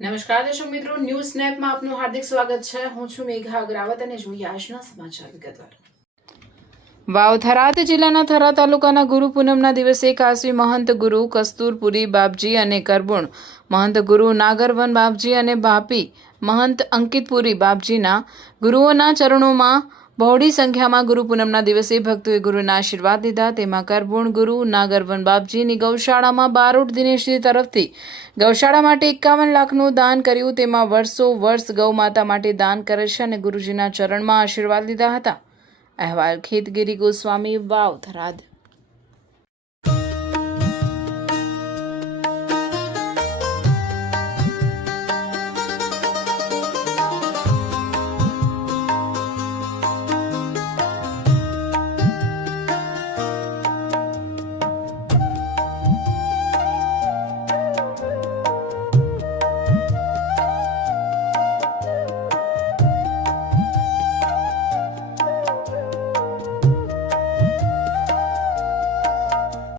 નમસ્કાર દર્શક મિત્રો, ન્યૂઝ સ્નેપમાં આપનું હાર્દિક સ્વાગત છે. હું છું મેઘા અગ્રાવત અને જોઈએ આજના સમાચાર વિગતવાર. વાવ થરાદ જિલ્લાના થરા તાલુકાના ગુરુ પૂનમના દિવસે કાશી મહંત ગુરુ કસ્તુરપુરી બાપજી અને કરબુણ મહંત ગુરુ નાગરવન બાપજી અને બાપી મહંત અંકિતપુરી બાપજીના ગુરુઓના ચરણોમાં બહોળી સંખ્યામાં ગુરુ પૂનમના દિવસે ભક્તોએ ગુરુના આશીર્વાદ લીધા. તેમાં કરબુણ ગુરુ નાગરવન બાપજીની ગૌશાળામાં બારોટ દિનેશજી તરફથી ગૌશાળા માટે 51 લાખનું દાન કર્યું. તેમાં વર્ષ ગૌ માતા માટે દાન કરે છે અને ગુરુજીના ચરણમાં આશીર્વાદ લીધા હતા. અહેવાલ ખેતગીરી ગોસ્વામી, વાવ થરાદ.